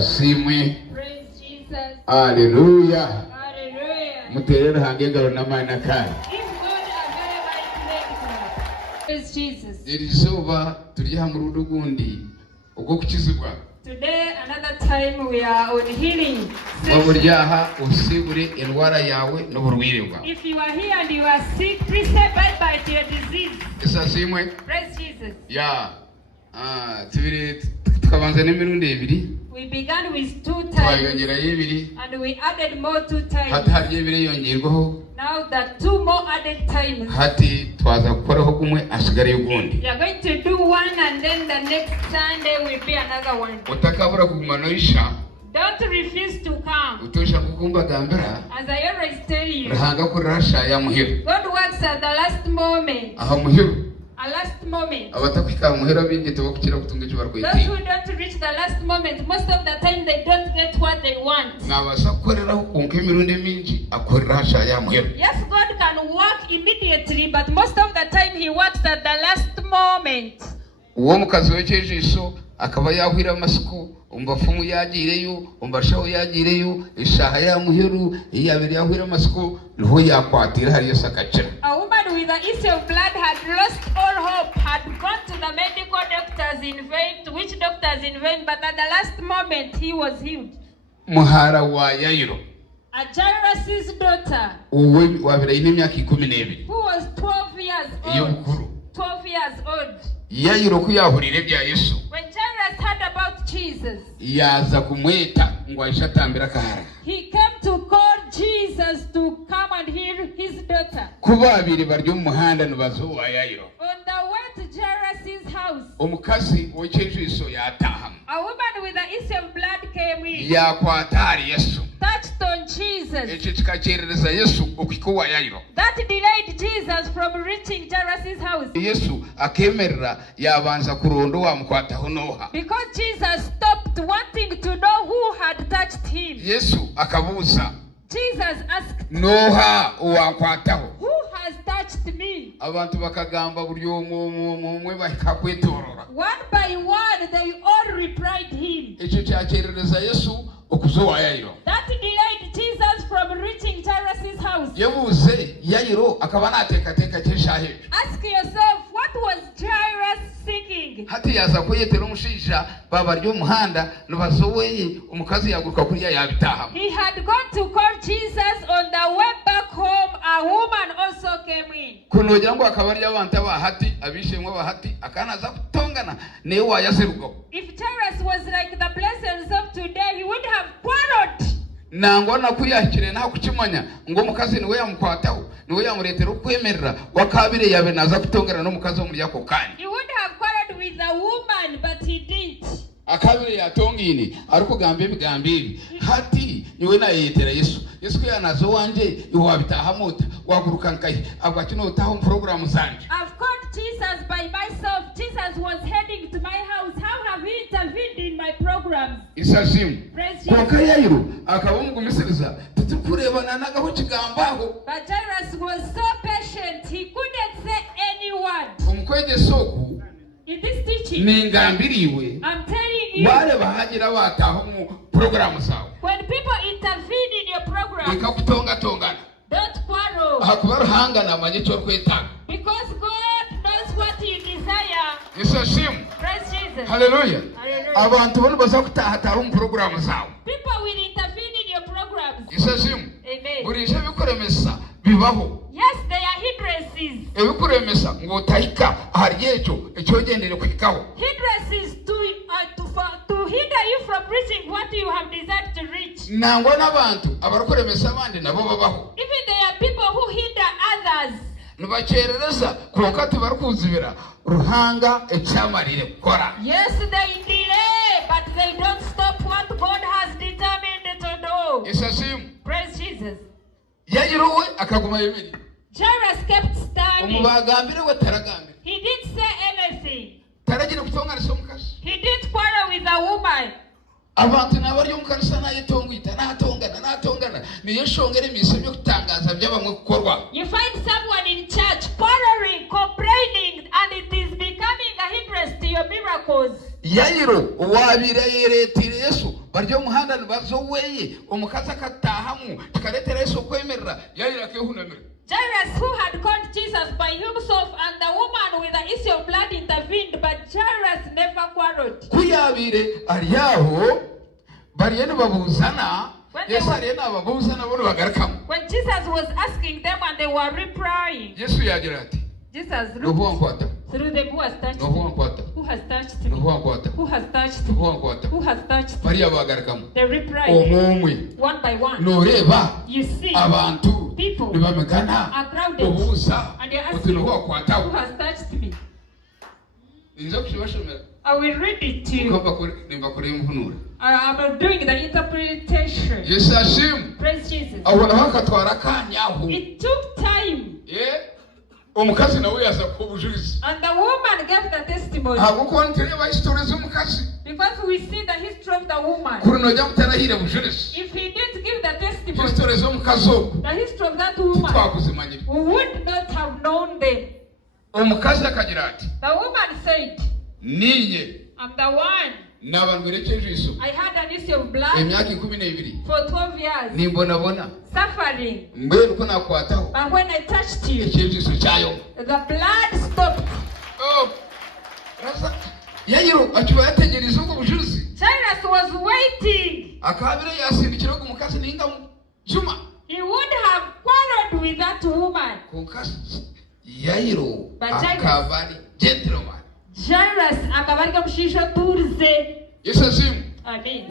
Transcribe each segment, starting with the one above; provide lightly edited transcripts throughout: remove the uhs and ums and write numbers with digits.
Simwe. Praise Jesus. Hallelujah. Hallelujah. Muterera hangengaro namana kai. Praise Jesus. Irizuba turi hamurudu gundi ubwo kukizibwa. Today another time we are on healing. Waburyaha usibure indwara yawe n'uburwire bwawe. If you are here and you are sick, please say bye to your disease. Isa simwe. Praise Jesus. Yeah. Tibiri tukabanza n'imirundi ibiri. We began with 2 times. And we added more 2 times. Now that 2 more added times. We are going to do 1 and then the next Sunday will be another one. Don't refuse to come. As I always tell you, God works at the last moment. A last moment. Those who don't reach the last moment, most of the time they don't get what they want. Yes, God can work immediately, but most of the time He works at the last moment. akaba yahwira amasuku umbafumu yagireyo umbashaho yagireyo ishaha ya muheru yabiri yahwira amasuku ruho yakwatira hari yasakacira. A woman with an issue of blood had lost all hope, had gone to the medical doctors in vain, to which doctors in vain, but at the last moment he was healed. Muhara wa Yairo, a Jairus' daughter, who was 12 years old. 12 years old. Yairo kuyahurire bya Yesu. When Jairus heard about Jesus, yaza kumweta ngo ayishatambira kahara. He came to call Jesus to come and heal his daughter. Kuba abiri baryo muhanda nubazo wa Yairo. On the way to Jairus' house, omukazi w'Yesu yataha. A woman with an issue of blood came in. Yakwatari Yesu. Touched on Jesus. Ekyo kikakyerereza Yesu okikuwa Yairo. That delayed Jesus from reaching Jairus' house. Yesu akemerera yabanza kurondo wa mukwataho Noha. Because Jesus stopped wanting to know who had touched him. Yesu akabuza. Jesus asked, Noha uwankwataho. Who has touched me? Abantu bakagamba buryo mwe bakakwetorora. One by one they all replied him. Ekyo kyakyerereza Yesu okuzowa Yairo. That delayed Jesus from reaching Jairus' house. Yebuze Yairo akaba natekateka cyeshahe. Ask yourself, what was Jairus thinking? Hati yaza kuyetera umushija babaryo muhanda nubazowe umukazi yaguruka kuri yabitaha. He had gone to call Jesus. On the way back home a woman also came in. Kunogira ngo akabari abantu abahati abishemwe bahati akanaza kutongana ne wayaseruko. If Jairus was like the blessings of today, he would have quarreled. Nango nakuyakire nta kukimanya ngo mukazi niwe yamukwataho niwe yamuretera kwemerera wakabire yabe naza kutongana no mukazi wo muri yako kani. He would have quarreled with the woman, but he didn't. Akabire yatongini ariko gambe hati niwe nayetera Yesu. Yesu yanazo wanje iwabitaha mota waguruka nkai abakino taho program zanje. I've called Jesus by myself. Jesus was heading to my house. How have he intervened in my programs? Isashim. Praise Jesus. Kwa Yairo akabamugumisiriza tutukurebana nagaho kigambaho. But Jairus was so patient. He couldn't say any word. Umukweje soku in this teaching, ningambiriwe. I'm telling you, wale bahagira bataho mu program zawe. When people intervene in your program, ikakutonga don't quarrel. Hakubara hangana amanyicyo kwetanga. Because God knows what you desire. Isashim. Praise Jesus. Hallelujah. Abantu bano baza kutahataho mu program zawe. People will intervene in your programs. Isashim. Amen. Burisha bikoremesa bibaho. Yes, they are hindrances. Ebikuremesa ngo tahika hariyecho ekyogendere kwikaho. Hindrances to hinder you from reaching what you have desired to reach. Nango nabantu abarukuremesa abandi nabo babaho. Even there are people who hinder others. Nubakerereza kuko tubarukuzibira ruhanga ecyamarire gukora. Yes, they delay, but they don't stop what God has determined to do. Isasimu. Praise Jesus. Yayiruwe akaguma yemeri. Jairus kept standing. Umubagambire we taragambire. He didn't say anything. Taragira kutongana somukasi. He didn't quarrel with the woman. Abantu nabari umukarisa nayitongwita natongana niyo shongere misebyo kutangaza byabamwe gukorwa. You find someone in church quarreling, complaining, and it is becoming a hindrance to your miracles. Yayiro wabira yeretire Yesu baryo muhanda bazoweye umukaza katahamu tukaretera Yesu kwemerera Yayiro akehunamira. Jairus, who had called Jesus by himself, and the woman with the issue of blood intervened, but Jairus never quarreled. Kuyabire ariyaho bariyene babuzana Yesu arena babuzana bono bagarakamu. When Jesus was asking them and they were replying, Yesu yagira ati Jesus looked through them. Who has touched me? Who has touched me? Who has touched me? Who has touched me? Bariya bagarakamu. They replied one by one. Noreba You see, abantu people nibamegana are crowded obuza and they are asking, who who has touched me? I will read it to you. I'm doing the interpretation. Yes, Ashim. Praise Jesus. It took time. And the woman gave the testimony. Because we see the history of the woman. If he didn't give the testimony, the history of that woman, we would not have known them. The woman said, I'm the one. I had an issue of blood for 12 years. Suffering. But when I touched you, the blood stopped. Jairus was waiting. He would have quarreled with that woman. But Jairus akabarika mushisho turuze. Amen.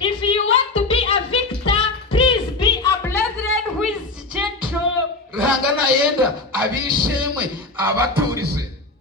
If you want to be a victor, please be a brethren who is gentle.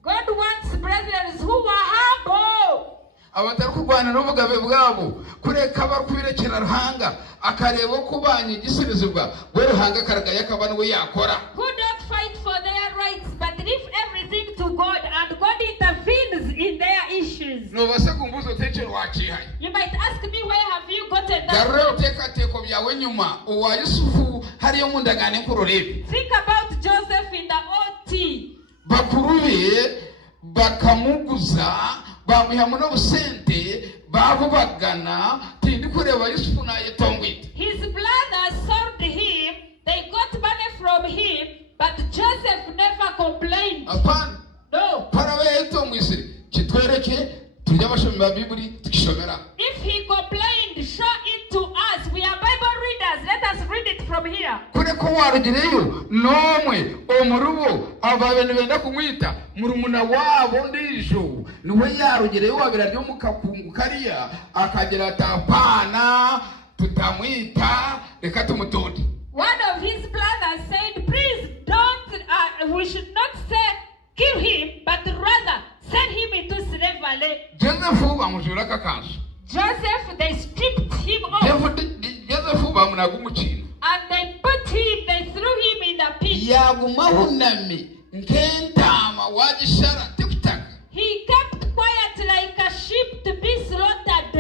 God wants brethren who are humble. Abatarukubana n'ubugabe bwabo kureka bakwirekera ruhanga akareba kubanye igisibizibwa we ruhanga karagaye akabana we yakora. Who don't fight for their rights but leave everything to God, and God intervenes in their issues. No base kumbuzo techo wachihaye. You might ask me, where have you gotten that? Garero teko byawe nyuma uwa Yusufu hariyo mundagane kurorebe. Think about Joseph in the OT. Bakuruye bakamuguza bamuhamu n'obusente babubagana tindi kureba Yusufu na yetongwite. His brothers sold him, they got money from him, but Joseph never complained. Apana. No. Parawe yetongwise kitwereke tujya bashoma ba Bibiliya tukishomera. If he complained, show it to us. We are Bible readers. Let us read it from here. Kureko warugireyo nomwe omurubo ababene benda kumwita murumuna wabo ndijo niwe yarugireyo wabira ryo mukakungu kariya akagira tapana tutamwita reka tumutonde. One of his brothers said, please don't, we should not say kill him, but rather send him into slavery. Joseph, they stripped him off. And they put him, they threw him in the pit. He kept quiet like a sheep to be slaughtered.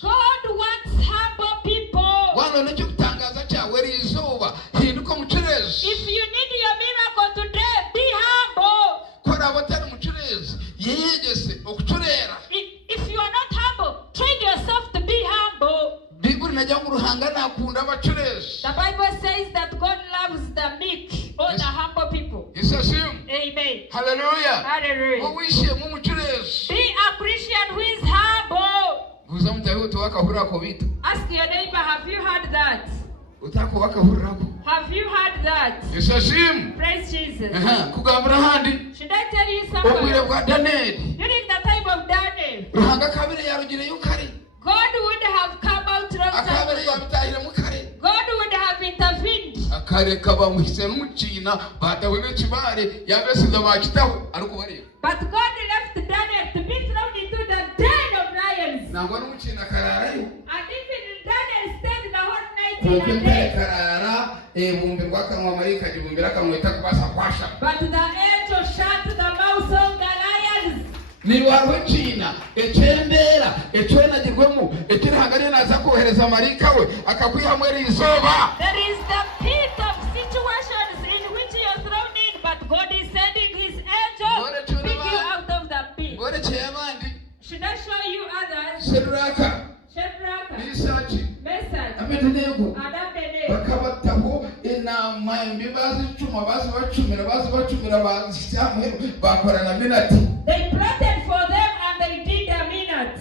God wants humble people. If you need your miracle today, be humble. If you are not humble, train yourself to be humble. The Bible says that God loves the meek or the humble people. Amen. Hallelujah. Hallelujah. Be a Christian who is humble. Ask your neighbor, have you heard that? Have you heard that? Praise Jesus. Should I tell you something? During the time of Daniel, God would have come out long time ago. God would have intervened. kareka bamuhise n'umucina batawe n'ikibare yabesiga bakitaho ariko bareba. But God left Daniel to be thrown into the den of lions. Nangwa n'umucina kararayo. And even Daniel stayed the whole night in the day. Karara bumbirwa kanwa marika jibumbira kamwita kubasa kwasha. But the angel shut the mouth of the lions. Ni warwe china echembera echona jirwemu ekiri hagari naza kohereza marika we akakwihamwera izoba. There is the pit of situations in which you are thrown in, but God is sending his angel to pick you out of the pit. Should I show you others? Shadrach, Meshach, Abednego bakabataho inama imbibazi cuma bazi bacumira bazicyamwe bakorana minati. They plotted for them and they did a minute.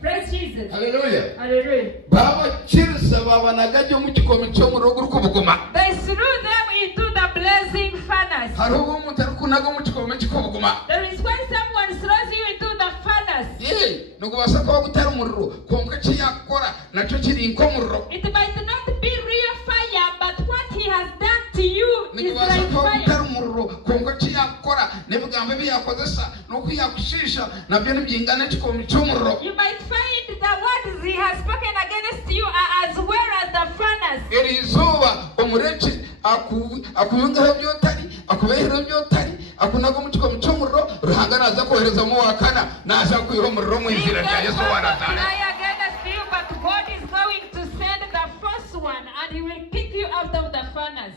Praise Jesus. Hallelujah. Hallelujah. Baba kirisa babanagaje mu kikomi cyo mu rugo rukubuguma. They threw them into the blazing furnace. Hariho umuntu arikunaga mu kikomi cy'ikubuguma. There is when someone throws you into the furnace. Nuko basaka gutera umuriro konka cyakora naco kiri inkomuriro. It might not be real fire, but what he has done to you is like fire. Gutera umuriro konka cyakora nebugambe byakozesa no kwiyakushisha nabyo nibyingana kikomi cy'umuriro. You might find the words he has spoken against you are as well as the furnace. Erizuba umureke akuyungaho byotari akubehera byotari akunaga mu kikomi cy'umuriro ruhangana aza kohereza mu wakana naza kwiho umuriro mu inzira ya Yesu waratane. But God is going to send the first one and he will pick you out of the furnace.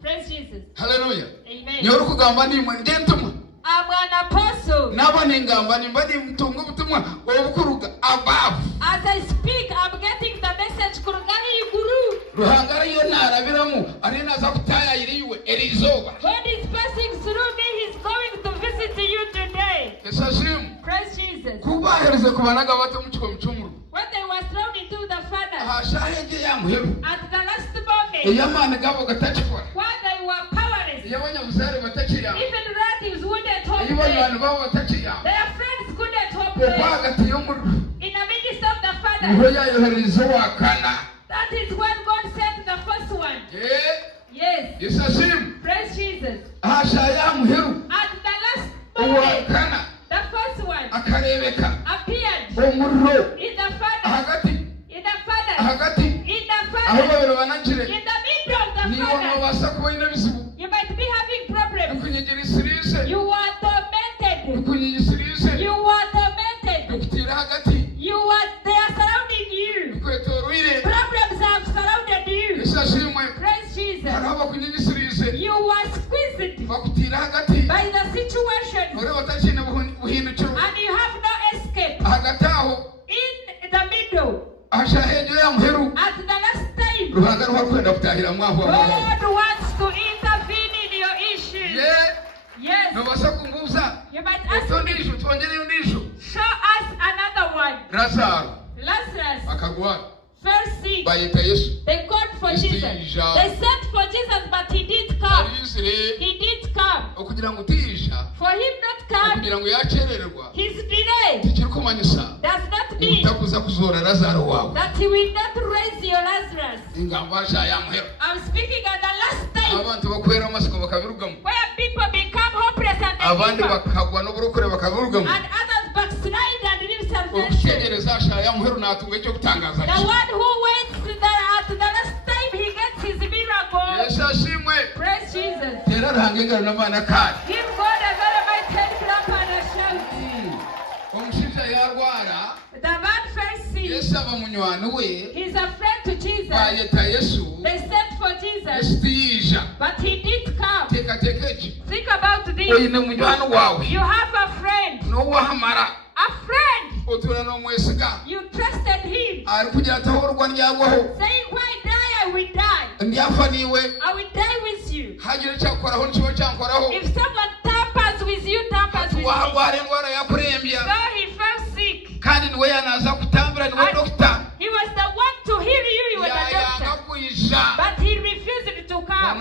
Praise Jesus. Hallelujah. Amen. Nyoru kugamba ni mwendentumwa. I'm an apostle. Nabane ngamba ni mbadi mtungu butumwa obukuruga above. As I speak, I'm getting the message kurugani iguru. Ruhangara yo narabiramu ari naza kutaya iriwe erizoba. God is passing through me. He's going to visit you today. Praise Jesus. Kubahereze kubanaga bato mu kikomi cy'umuriro. When they were thrown into the furnace. Hashahenge yamuheru. At the last moment. Eyamana gabo gatachikora. While they were powerless. Yabanyabuzare batachiya. Even relatives wouldn't hope them. Abantu babo batachiya. Their friends couldn't hope them. In the midst of the furnace. That is when God sent the first one. Yes. Praise Jesus. At the last moment. The first one appeared in the furnace. In the furnace. In the middle of the furnace. You might be having problems. You are tormented. They are surrounding you. Problems have surrounded you. Praise Jesus. You are squeezed by the situation. And you have no escape. In the middle. At the last time. God wants to intervene in your issues. Yes. You might ask me, show us another one. Lazarus fell sick. They called for Jesus. They sent for Jesus, but he didn't come. He didn't come. For him not come, his delay does not mean that he will not raise your Lazarus. I'm speaking at the last time where people become hopeless and give up. And others backslide and leave salvation. The one who waits at the last time, he gets his miracle. Praise Jesus. Give God a very mighty clap and a shout. The man fell sick. He's a friend to Jesus. They sent for Jesus, but he didn't come. Think about this. You have a friend. A friend. You trusted him. Saying, why die? I will die. I will die with you. If someone tampers with you, tampers with me. So he fell sick. He was the one to heal you. He was the doctor. But he refused to come.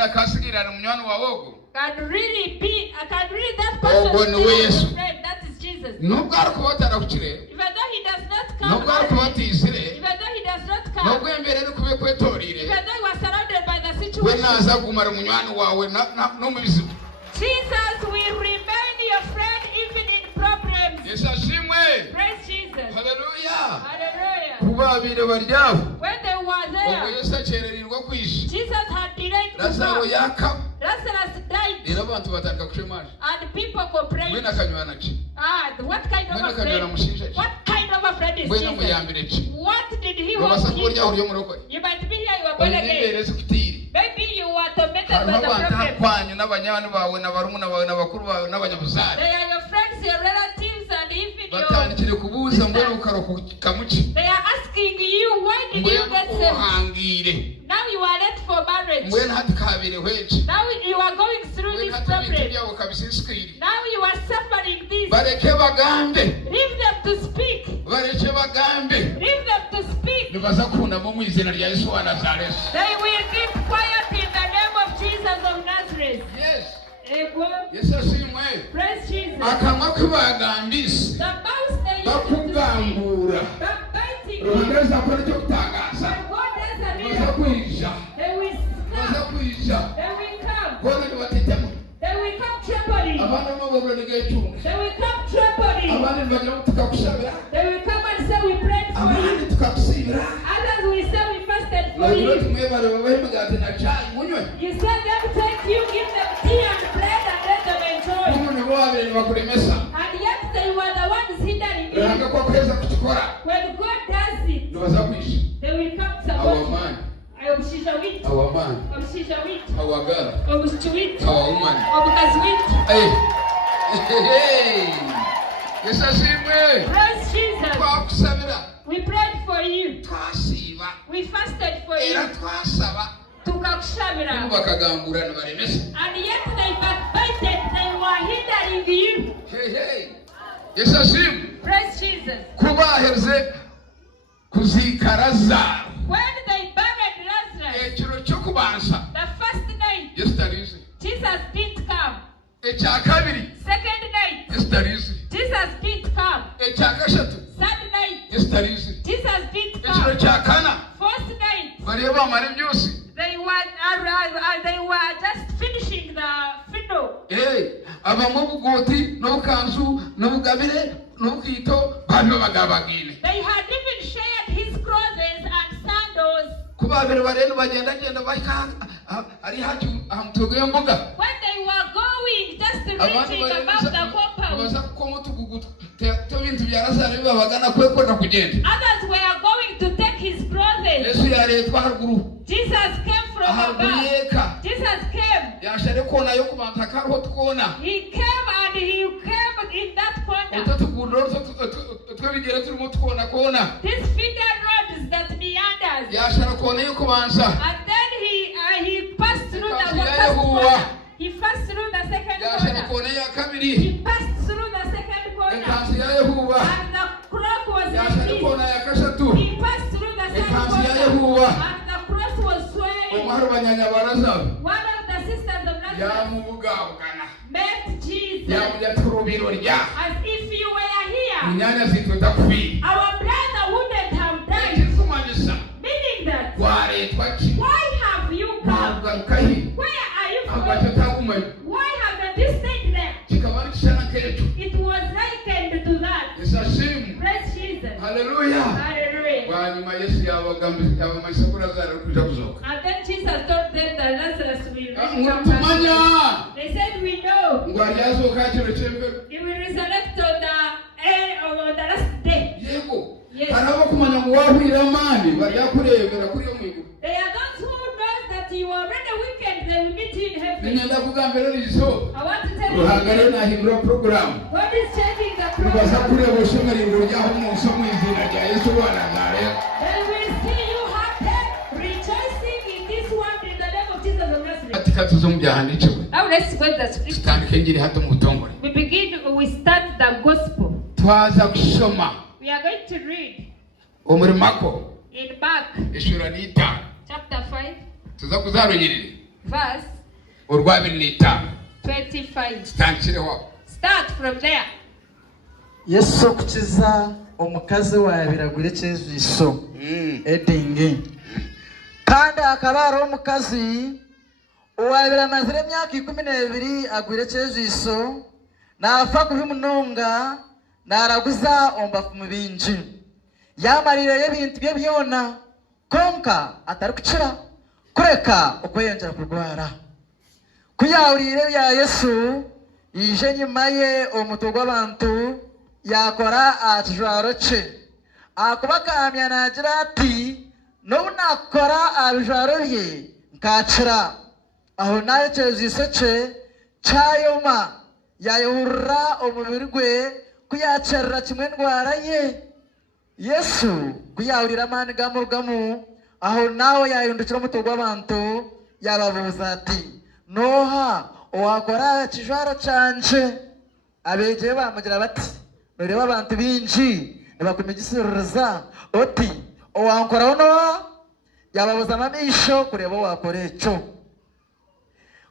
Can really that person be his friend? That is Jesus. Even though he does not come, even though he was surrounded by the situation, naza kumara munywani wawe no mubizibu. Jesus will remain your friend even in problems. Yesu ashimwe. Praise Jesus. Hallelujah. Hallelujah. Kubabire baryaho. When they were there, Yesu acerererwa kwisha. Jesus had delayed to Lazaro come. yakaba. Lazarus died. Era abantu batandika kushemaje. And people complained. Mwena kanywana ki? What kind of a friend? What kind of a friend is Jesus? What did he want to do? You might be here, you are born again. Maybe you are tormented by the problem. They are your friends, your relatives, and even they are asking you, why did you get saved? Now you are late for marriage. Now you are going through this problem. Now you are suffering this. Leave them to speak. Leave them to speak. They will keep quiet in the name of Jesus of Nazareth. Yes. Yes, praise Jesus. The mouse they They will come trembling. They will come trembling. They will come and say we prayed for you. Others will say we fasted for you. You said them take you, give them tea and bread and let them enjoy. And yet they were the ones hindering you. When God does it, they will come support you. Obushisha Awagara. Obushwit. Woman. Obukazwit. Hey. Yes, I see. Praise Jesus. We prayed for you. We fasted for you. Tukakushabira. And yet they backbited. They were hindering you. Hey. Yes, I see. Praise Jesus. Kubaherze kuzikaraza. When they buried Lazarus, the first night, Jesus didn't come. Second night, Jesus didn't come. Third night, Jesus didn't come. Fourth night, they were just finishing the fiddle. They had even shared his clothes and sandals. When they were going, just reaching above the compound, others were going to take his clothes. Jesus came from above. Jesus came. He came and he came in that corner. These feeder roads that meanders. And then he passed through the first corner. He passed through the second corner. He passed through the second corner. And the clock was released. He passed through the second corner. And the cross was swaying. One of the sisters of Nazareth met Jesus as if you were here. Our brother wouldn't have died. Meaning that, why have you come? Where are you from? Why haven't you stayed there? It was likened to that. Praise Jesus. Hallelujah. Hallelujah. And then Jesus told them that Lazarus will come back. They said, we know. He will resurrect on the last day. Yes. They are those who know that you are already wicked, they will meet you in heaven. I want to tell you, God is changing the program. They will see you happy, rejoicing in this world in the name of Jesus of Nazareth. Now let's go to the scripture. We start the gospel. We are going to read in Mark chapter 5 verse 25. Start from there. Yesu kukiza omukazi wa biragure cy'ejiso edingi kandi akabara omukazi uwabira amazire emyaka 12 agwirekeje iso nafa kubimunonga naraguza ombafu mubinji yamarire y'ebintu bye byona konka atari kucira kureka ukweyongera kurwara kuyawurire bya Yesu ije nyuma ye omuto gw'abantu yakora atijwaro ce akubakamya nagira ati no nakora abijwaro bye nkacira aho nayo cyezise ce cyayoma yayurra omubiri gwe kuyacerera kimwe ndwara ye Yesu kuyawurira amani gamu aho nawe yayundukira omuto gw'abantu yababuza ati noha owakora kijwaro canje abegeye bamugira bati noreba abantu binji nibakumigisiririza oti owankora noha yababuza amamisho kureba wakora eco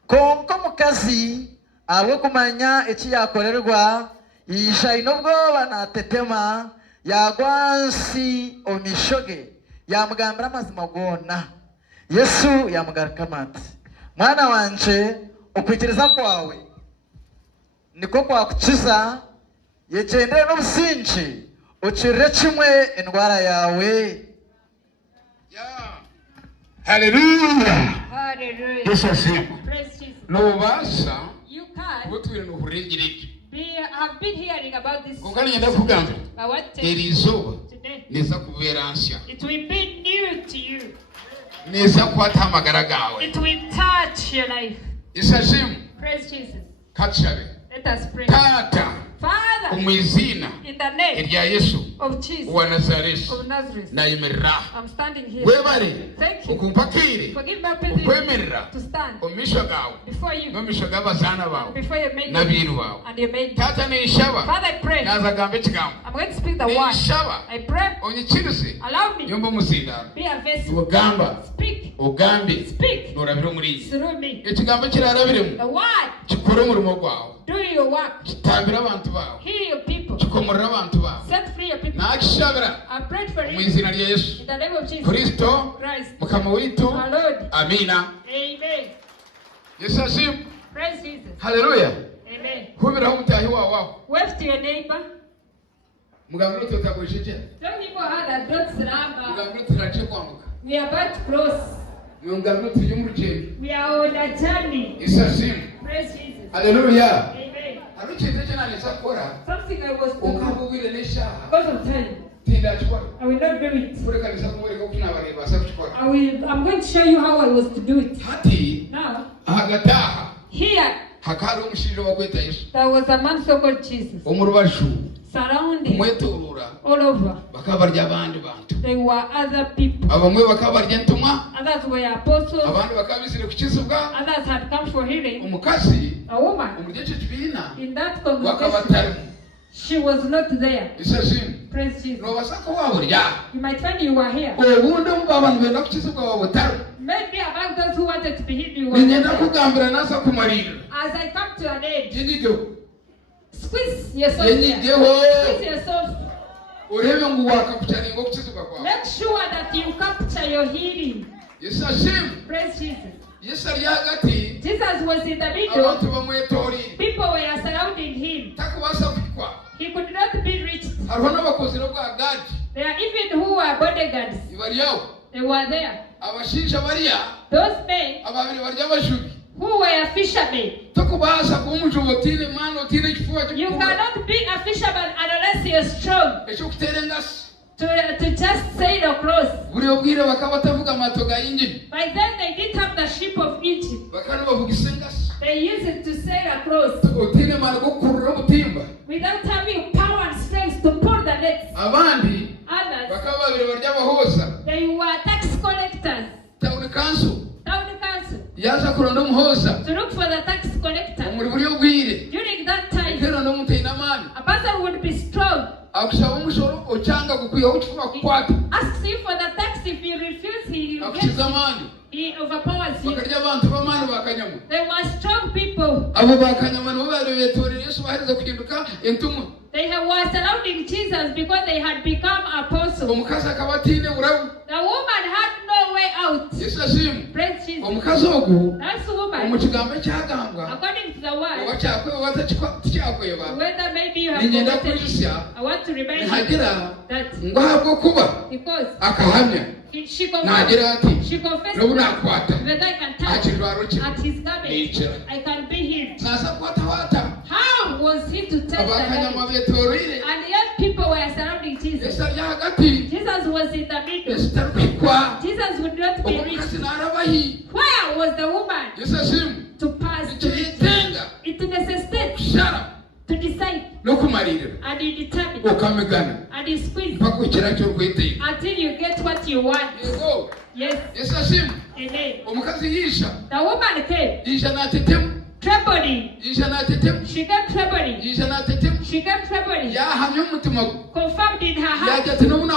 konko mukazi abo kumanya iki yakorerwa yisha inobwoba natetema yagwansi omishoge yamugambira amazima gona Yesu yamugaruka mati mwana wanje ukwikiriza kwawe niko kwakukiza yegendere n'obusinji ukirire kimwe indwara yawe. Hallelujah. Hallelujah. Yesu asifiwe. Praise Jesus. Nobasa You can ubutwire no kurengireke. I've been hearing about this. Kokani ngenda kugamba. Erizoba. Today. Neza kubera ansya. It will be new to you. Neza kwata amagara gawe. It will touch your life. Isashim. Praise Jesus. Kachabe. Let us pray. Tata. Father. Umwizina. In the name Erya Yesu. of Jesus. Wa Nazareth. Of Nazareth. Na imerra. I'm standing here. Webare. Thank you. Ukumpakire. Forgive my opportunity to stand Omisho gawe. before you. Nomisho gabazana bawe. Before you made Nabintu bawe. and you made Tata ni ishaba. Father, I pray. Naza gambe kigambo. I'm going to speak the Ni word. ishaba. I pray. Onyikirize. Allow me. Yombo musindana. Be a vessel. Ugamba. Speak. Ugambe. Speak. Norabiro muri. Through me. Ekigambo kirarabiremo. The word. Kikore umurimo gwawe. Do your work. Kitambira abantu bawe. Heal your people. Kikomorera abantu bawe. Set free your people. Nakishabira. I prayed for Mu you. izina rya Yesu. In the name of Jesus Kristo. Christ. Mukama witu. Our Lord. Amina. Amen. Yesu asifiwe. Praise Jesus. Hallelujah. Amen. Hubiraho mutahi wawe. Wave to your neighbor. Mugambiro tutagujije. Tell people how that don't slumber. Mugambiro turaje kwambuka. We are about to cross. Mugambiro tuje mu rugendo. We are on a journey. Yesu asifiwe. Praise Jesus. Hallelujah. Amen. Arukinze cyane neza Something I was ukabubire nesha. because of time. Tinda chikora. I will not do it. Fureka bisa kumwereka ukina bareba sakuchikora. I'm going to show you how I was to do it. Hati Now, ahagataha. here Hakari umushinja wa kweta Yesu. there was a man so called Jesus. Omurubashu. Surrounding Mwetorura. all over. Bakabarya abandi bantu. There were other people. Abamwe bakabarya ntumwa. Others were apostles. Abandi bakabisire kukizibwa. Others had come for healing. Umukazi. A woman. Umugece kibina. In that conversation, Wakabatarimu. she was not there. Isashim. Praise Jesus. No basako waburya. You might find you were here. Obundi abantu benda kukizibwa wabutaru. Maybe among those who wanted to be healed, you were Nigenda there. kugambira nasa kumarira. As I come to an end, Yenyigo. squeeze yourself here. Yenyigeho. Squeeze yourself. Urebe ngo wakakucyane ngo kukizibwa kwawe. Make sure that you capture your healing. Isashim. Praise Jesus. Yesu ari hagati. Jesus was in the middle. Abantu bamwetori. People were surrounding him. Takubasa kwikwa. He could not be reached. Hariho n'abakozi bwa gadi. There are even who were bodyguards. Ibariyaho. They were there. Abashinja bariya. Those men Ababiri barya abashubi. who were fishermen. Takubasa kumujobotine mano tine kifuwa You kikubwa. cannot be a fisherman unless you're strong Echo kuterengasi. to just sail across. Buri obwire bakaba batavuga amatoga y'injini. By then they didn't have the ship of Egypt. Bakana bavuga isengasi. They used it to sail across Utine mano go kurura butimba. without having power and strength to pull the nets. Abandi Others, bakaba babiri barya abahoza. they were tax collectors. Town council Town council yaza kuronda umuhoza. to look for the tax collector. Muri buri obwire. During that time, Kero ndo mutina mani. a person would be strong. Akusaba umushoro ochanga gukwiye ukifuka kukwata. Asks you for the tax. If you refuse, Akukiza mani. he overpowers you. Bakarya abantu b'amani bakanyama. They were strong people. Abo bakanyama no bari betorera Yesu bahereza kuginduka entumwa. They were surrounding Jesus because they had become apostles. Omukazi akabatine urabu. The woman had no way out. Yesu ashimwe. Praise Jesus. Omukazi ogu. That's a woman. Omukigambo kyagambwa. According to the word. Wakyakwe watakyakwe. Whether maybe you have forgotten. I want to remind you that because akahamya she confessed that I can touch at his garment, I can be healed. How was he to touch the garment? And young people were surrounding Jesus. Jesus was in the middle. Jesus would not be reached. Where was the woman to pass to it? It necessitates to decide. And you determine. And you squeeze until you get what you want. Yes. Amen. The woman came trembling. She came trembling. She came trembling. Confirmed in her heart. When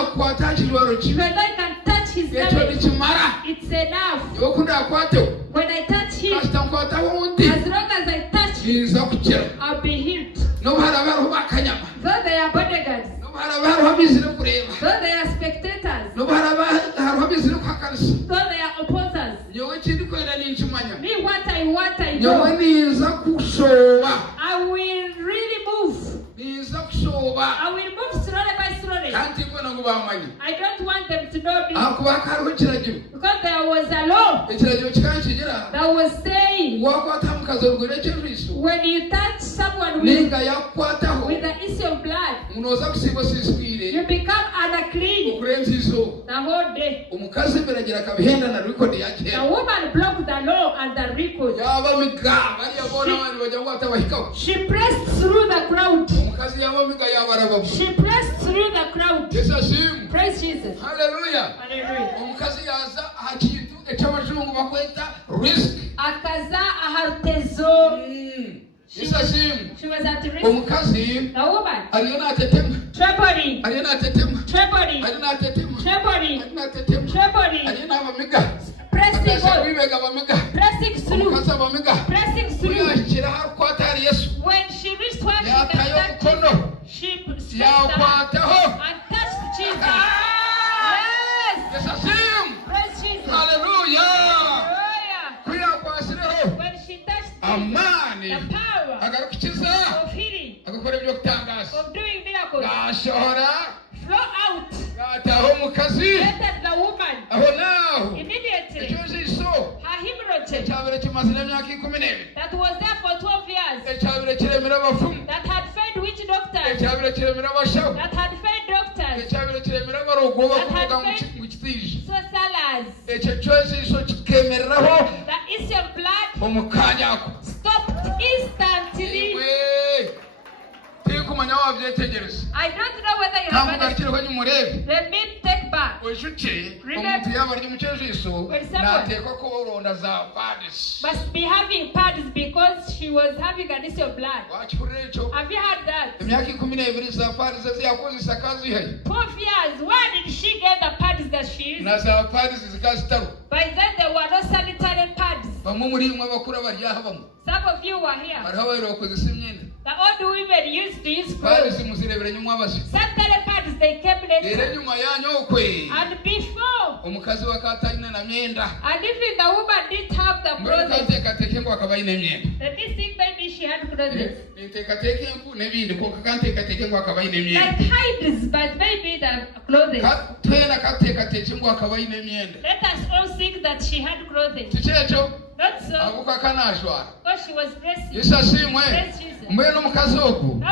I can touch his garment, it's enough. When I touch him, as long as I touch him, I'll be healed. Though they are bodyguards, though they are spectators, though they are opposers, me what I know, I will really move. I will move slowly by slowly. I don't want them to know me. Because there was a law that was saying when you touch someone with the issue of blood, you become unclean the whole day. The woman blocked the law and the record. She pressed through the crowd. She pressed through the crowd. Praise Jesus. Hallelujah. Akaza aharutezo. She was at risk. The woman trembling. Pressing through. When she reached where she stretched out and touched Jesus. Yes. Praise Jesus. Hallelujah. When she touched the power of healing, of doing miracles, flow out. Let the woman immediately. Her hemorrhage that was there for 12 years, that had failed witch doctors, that had failed doctors, that had failed sorcerers, the issue of blood stopped instantly. I don't know whether you have understood. Let me take back. Must be having pads because she was having an issue of blood. Have you heard that? 12 years. Where did she get the pads that she used? By then there were no sanitary pads. Some of you were here. The old women used to use clothes. Sanitary pads they kept later. And before. And even the woman didn't have the clothes. Let me think maybe she had clothes. Like hides, but maybe the clothing. Let us all think that she had clothing. Not so. Because she was dressing. Now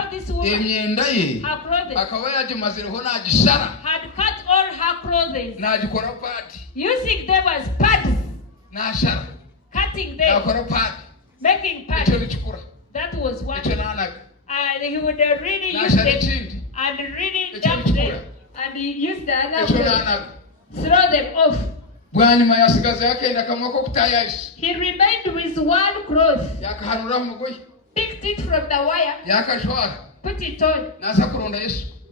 this woman, her clothing, had cut all her clothing, using them as pads, cutting them, making pads. That was what. And he would really use them and really dump them and he used the other clothing, throw them off. He remained with one cloth, picked it from the wire, put it on,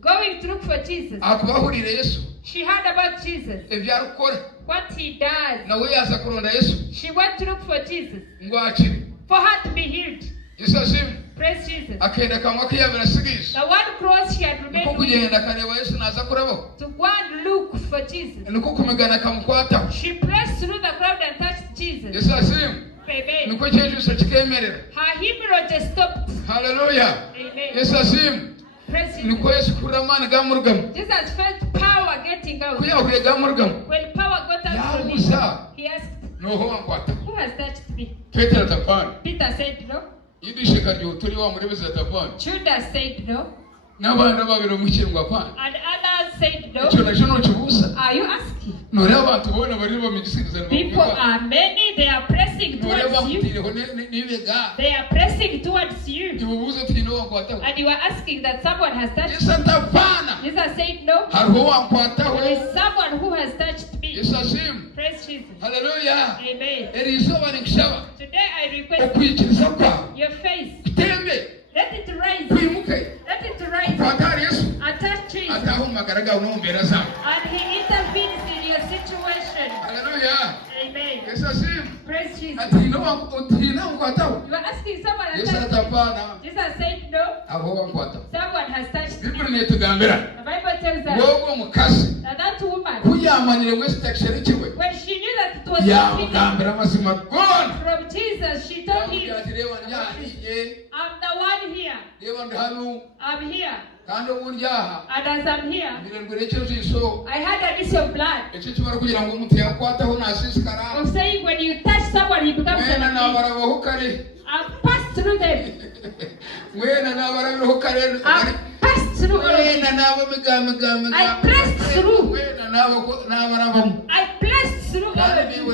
going to look for Jesus. She heard about Jesus, what he does. She went to look for Jesus, for her to be healed. Praise Jesus. The one cross she had remained with, to go and look for Jesus. Nuko kumegana kamukwata. She pressed through the crowd and touched Jesus. Yesu asimu. Amen. Nuko Yesu akikemerera. Her hemorrhage stopped. Hallelujah. Amen. Yesu asimu. Nuko Yesu kuramana gamurugam. Jesus felt power getting out. Kuya kure gamurugam. When power got out from him, he asked, no ho ankwata. Who has touched me? Peter tapana. Peter said no. Idishika ryo turi wa murebeza tapana. Judas said no. N'abana babiri mukirwa apana. And others said no. Cyo nasho no kibusa. Are you asking? Nore abantu bona bari bamigisiriza. People are many, they are pressing towards you. They are pressing towards you. And you are asking that someone has touched you. Jesus said no. There is someone who has touched me. Praise Jesus. Hallelujah. Amen. Today I request your face. Let it rise. Let it rise. Attach Jesus. And he intervenes in your situation. Hallelujah. Amen. Praise Jesus. You are asking someone has touched you. Jesus said no. Someone has touched you. The Bible tells us that woman, when she knew that it was from Jesus, she told him, I'm the one here. I'm here. And as I'm here, I had an issue of blood. Of saying when you touch someone, he becomes a king. I've passed through them. I've passed through all of them. I pressed through. I pressed through all of you.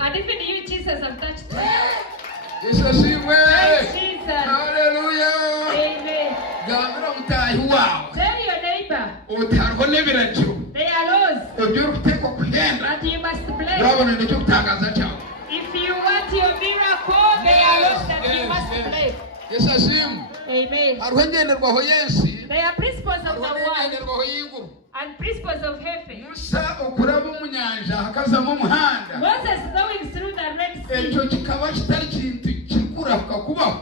And even you, Jesus, have touched me. Jesus. Hallelujah. Amen. Tell your neighbor they are lost. But you must bless. If you want your miracle, they are lost that you must bless. Amen. They are principles of the world and principles of heaven. Moses going through the Red Sea.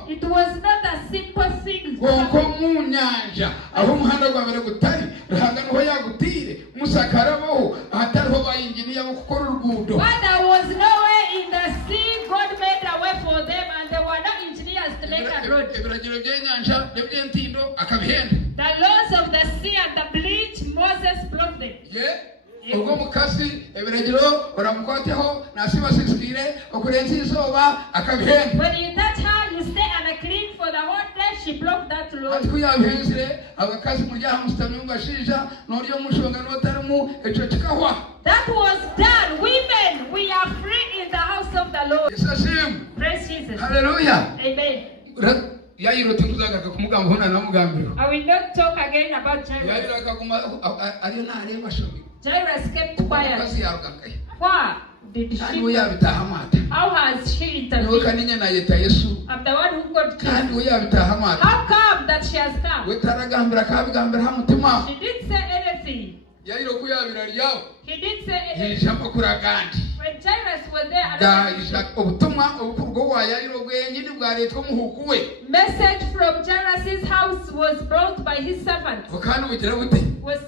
It was not a simple thing. While there was no way in the sea, God made a way for them, and there were no engineers to make a road. The laws of the sea and the bleach, Moses broke them. Ubwo mukasi ebiragiro baramukwateho nasibasizikire okurenza izuba akabihenda. When you touch her, you stay unclean for the whole day. She broke that law. Ati kuyabihenzire abakazi murya mustamye ngashija noriyo mushonga notarimu echo kikahwa. That was done. Women, we are free in the house of the Lord. Praise Jesus. Hallelujah. Amen. I will not talk again about Jairus. Jairus kept quiet. Why did she? How has she intervened? I'm the one who got killed. How come that she has come? She didn't say anything. He didn't say anything. When Jairus was there, message from Jairus' house was brought by his servant. Was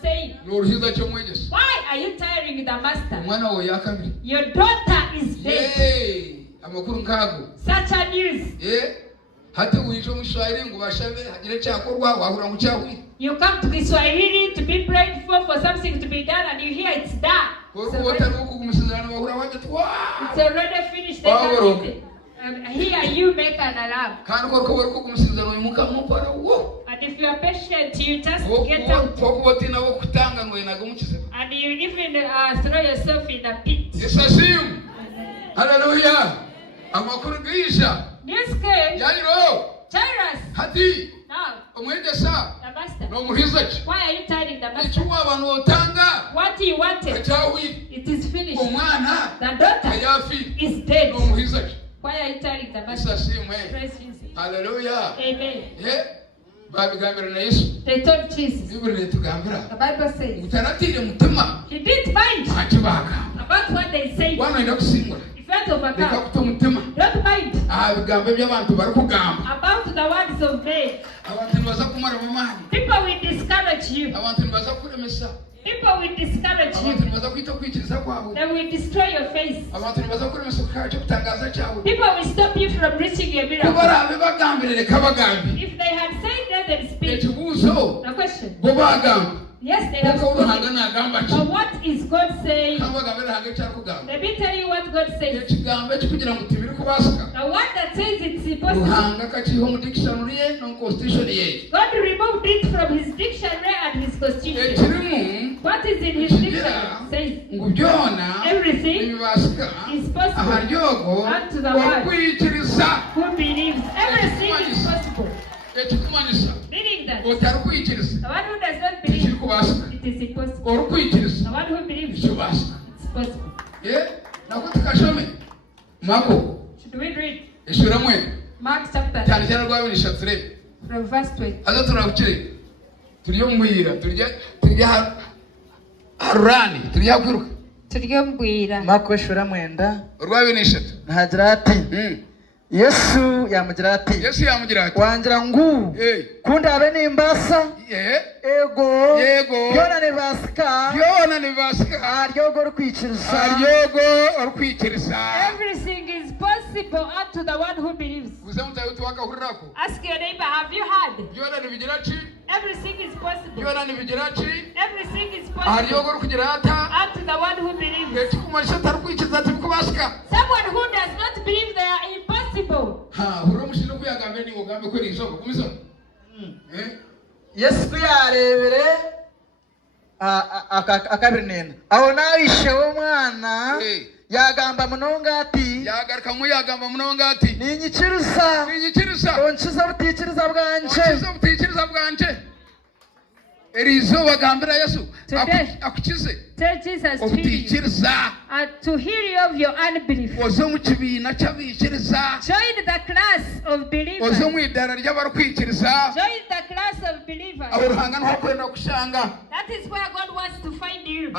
saying, why are you tiring the master? Your daughter is dead. Such a news. You come to Kiswahili to be prayed for something to be done, and you hear it's done. It's already finished. And here you make an alarm. And if you are patient, you just get out. And you even throw yourself in a pit. Hallelujah. News came. Jairus. Now. Why are you tiring the master? What he wanted, it is finished. The daughter is dead. Why are you tiring the master? Praise Jesus. Hallelujah. Amen. They told Jesus. The Bible says he didn't mind about what they said. If you want to overcome, don't mind about the words of men. People will discourage you. People will discourage you. They will destroy your face. People will stop you from reaching your miracle. If they had said that, then speak. The question. Yes, they have spoken. But what is God saying? Let me tell you what God says. The one that says it's impossible. God removed it from his dictionary and his constitution. What is in his dictionary? Says everything is possible unto the one who believes. Everything is possible. Meaning that the one who does not believe, it is impossible. The one who believes, it's possible. Should we read Mark chapter 10 from verse 20? Marko shura mwenda ntagira ati Yesu yamugira ati wangira ngu kundabe nimbasa ego yona nibasika aryogo rukwikiriza. Everything is possible unto the one who believes. Ask your neighbor, have you heard? Everything is possible. Everything is possible unto the one who believes. Someone who does not believe they are impossible. Yesu yarebere akabirnena aho nawishe w'umwana yagamba munonga ati ninyikiriza onchiza butikiriza bwanje erizo bagambira Yesu akukize to heal you of your unbelief. Join the class of believers. Join the class of believers. That is where God wants to find you.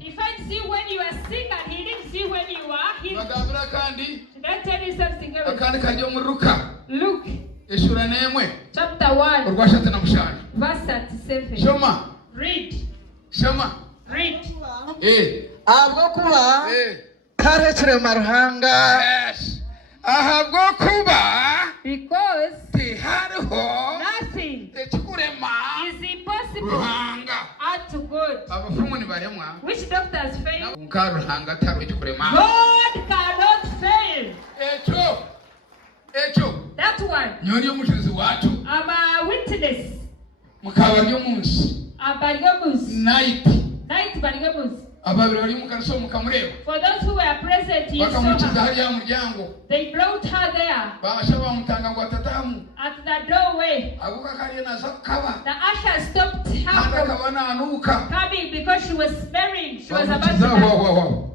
He finds you when you are sick and he didn't see when you are healed. Should I tell you something else? Luke chapter 1 verse 37. Read. Ahabwo kuba karekere maruhanga. Ahabwo kuba because tihariho nothing is impossible unto God. Which doctors fail? God cannot fail. That one. I'm a witness. Night. For those who were present, you saw her. They brought her there at the doorway. The usher stopped her from coming because she was smelling. She was about to die.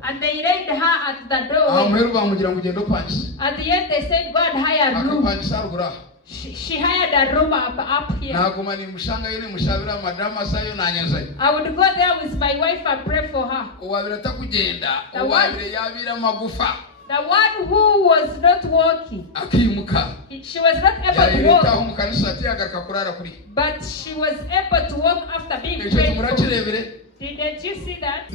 And they laid her at the doorway. At the end, they said God hired room. She hired a room up here. I would go there with my wife and pray for her. The one who was not walking. She was not able to walk. But she was able to walk after being prayed for. Didn't you see that?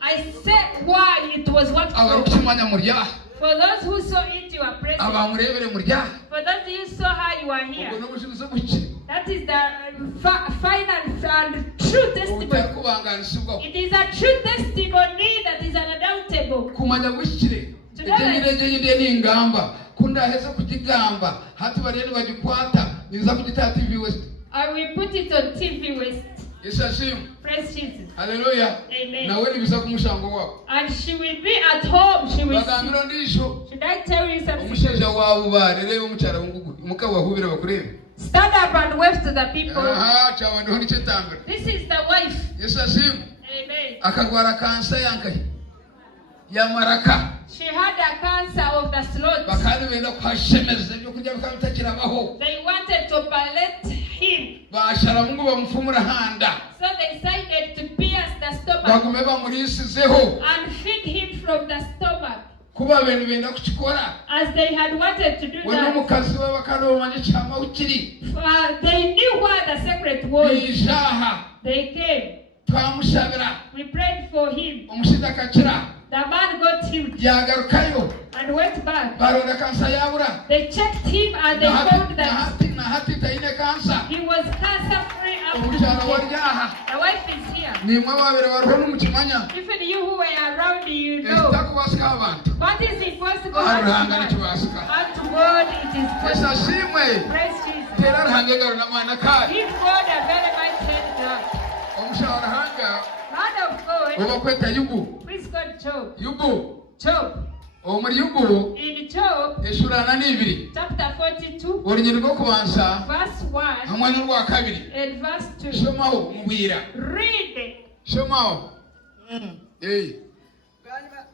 I said why it was what for those who saw it, you are present. For those who saw her, you are here. That is the final and true testimony. It is a true testimony that is undoubtable. I will put it on TV West. Praise Jesus. Hallelujah. Amen. And she will be at home. She will see. Should I tell you something? Stand up and wave to the people. This is the wife. Amen. She had a cancer of the throat. They wanted to palliate him. So they decided to pierce the stomach and feed him from the stomach. kuba bene benda kukikora as they had wanted to do wano that, mukazi we bakaromanya cyama ukiri they knew what the secret was. ijaha They came. twamushabira We prayed for him. omushiza akakira The man got healed yagarukayo and went back. baronda kansa yabura They checked him and they found that na hati taine kansa he was cancer free up to omukyala today. waryaha The wife is here. nimwe babere bariho n'umukimanya Even you who were around, you know. ekitakubasika abantu What is impossible aruhanga unto God? nikibasika Unto God it is esa possible. shimwe Praise Jesus. tera ruhanga egaro n'amana kari Give God a very mighty hand. omukyala ruhanga Man of God, oba kweta yubu please God Job. yubu Job. omuri yubu In Job, eshurana n'ibiri chapter 42, orunyiri rwo kubanza verse 1 hamwe n'urwa kabiri and verse 2. shomaho mubwira Read. shomaho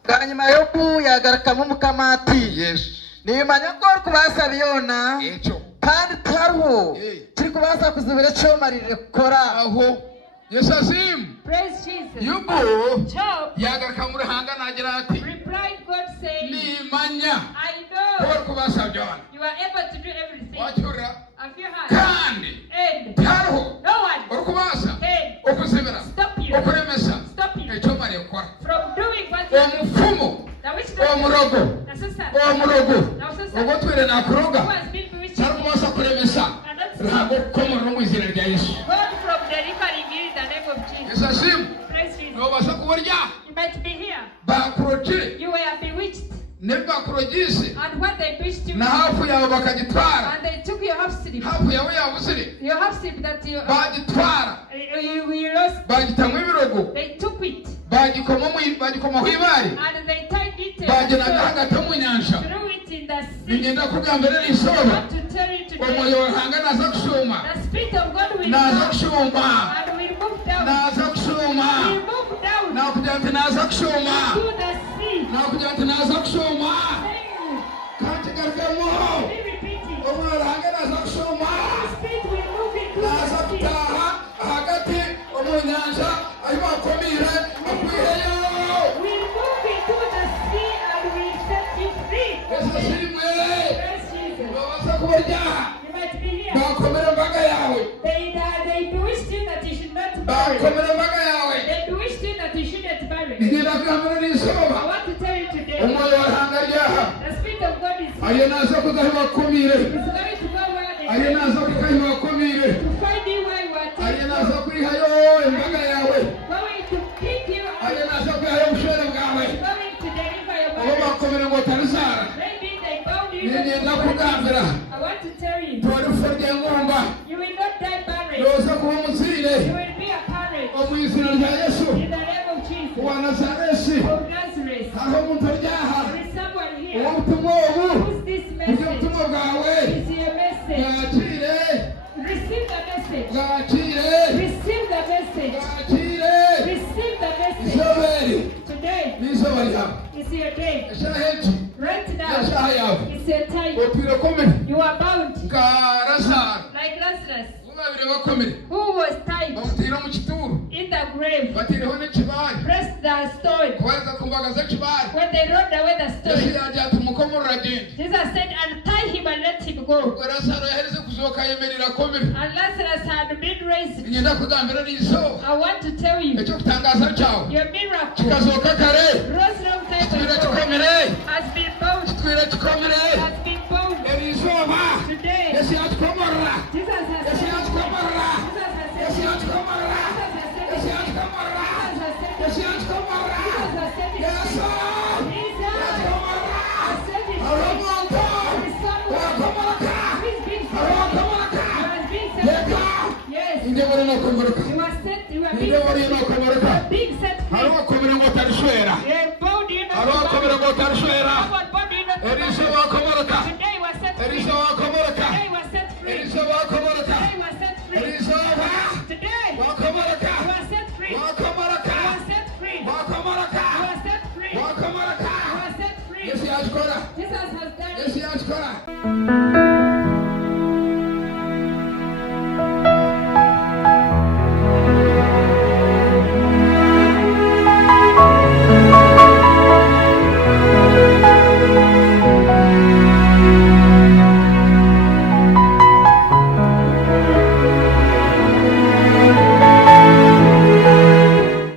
bwanyuma yobu yagarukamo mukamati yesu nimanya ko uri kubasa byona ekyo kandi tariho kiri kubasa kuzibira cyo marire gukora aho yesu azimu Praise Jesus. yubu Job yagaruka mu ruhanga nagira ati replied, God saying, nimanya I ko know uri kubasa byona you are able to do everything. wacyura Have you heard? kandi And tariho no one uri kubasa can okuzibira stop you okuremesa Stop you ekyo mariye gukora from doing what you do. omufumu The witch omurogo the sister, omurogo the sister ogotwire nakuroga who has been bewitched tari kubasa kuremesa cannot ruhanga stop okukomorera mu izina rya yesu God from delivering you in the name of Jesus. yesu azimu Praise Jesus. nobasha kuburya You might be here. bakurogire You were bewitched. nebakurogise And what they bewitched you na hafu yawe bakagitwara and they took your half sleep. hafu yawe yabuzire Your half sleep that bagitwara you lost. bagitamu ibirogo They took it bagikomaho ibari and they tied it baginaga hagati mu nyanja threw it in the sea. nigenda kugambira I n'isoba want to tell you today, omwoyo wahanga naza kushuma the Spirit of God will naza come kushuma and will move down. naza kushuma Will move down nakugira nti naza kushuma to the sea. nakugira nti naza kushuma Saying, kandi gargamo be repeating. omwoyo wahanga naza kushuma The Spirit will move into naza the sea. kutaha hagati omu nyanja aho bakomire akwireyo Will move into the sea and will set you free. yesu ashimwe Praise Jesus. babaza kuburya You might be here. bakomere mbaga yawe They bewitched you that you should not marry. bakomere mbaga yawe They bewitched you that you shouldn't marry. nigenda kugambira I n'isoba want to tell you today, omwoyo wahanga ryaha the Spirit of God is here. ayo naza kugaha bakomire He's going to go where they ayo are, naza kugaha bakomire to find you where you are ayo taken. naza kurihayo embaga yawe Going to pick you ayo up. naza kurihayo obushwere bwawe Going to deliver your abo body. bakomere ngo tarizara Maybe they bound you. nigenda kugambira I want to tell you, torifo ry'engumba you will not die barren. yoza kuba umutsire You will be a parent omu izina rya yesu in the name of Jesus wa nazaresi of Nazareth. hariho omuntu ryaha There is someone here. ubutumwa obu Who's this buryo message? obutumwa bwawe Is your message? bwakire Receive the message. bwakire Receive the message. bwakire Receive the message. izoberi Today n'izuba ryawe is your day. eshaaha eki Right n'eshaaha now yawe is your time. otwire komere You are bound nka razaro like Lazarus, bo babiri bakomere who was tied bamutira mu kituru in the grave. batireho n'ekibari Pressed the stone. kubaza ku mbaga z'ekibari When they rolled away the yesu stone, yagira ati umukomo uragenda Jesus said, untie him and let him go. ubwo razaro yahereze kuzuka yemerera akomere And Lazarus had been raised. ngenda kugambira n'izuba I want to tell you, icyo kutangaza cyawe your miracle kikazuka kare rose long time kitwire ago gikomere has been bound. kitwire gikomere Has been bound. eri izuba Today, yesu yatukomorera Jesus has yesu said, yatukomorera Jesus has said, yesu yatukomorera yesu yatukomorera yesu yatukomorera yesu hari umuntu wakomoroka hari uwakomoroka reka inde muri no komoroka inde muri no komoroka hari uwakomera ngo utarishwera hari uwakomera ngo utarishwera erise wakomoroka erise wakomoroka erise wakomoroka erise wakomoroka wakomoroka wakomoroka wakomoroka yesu yachikora Jesus has done it. yesu yachikora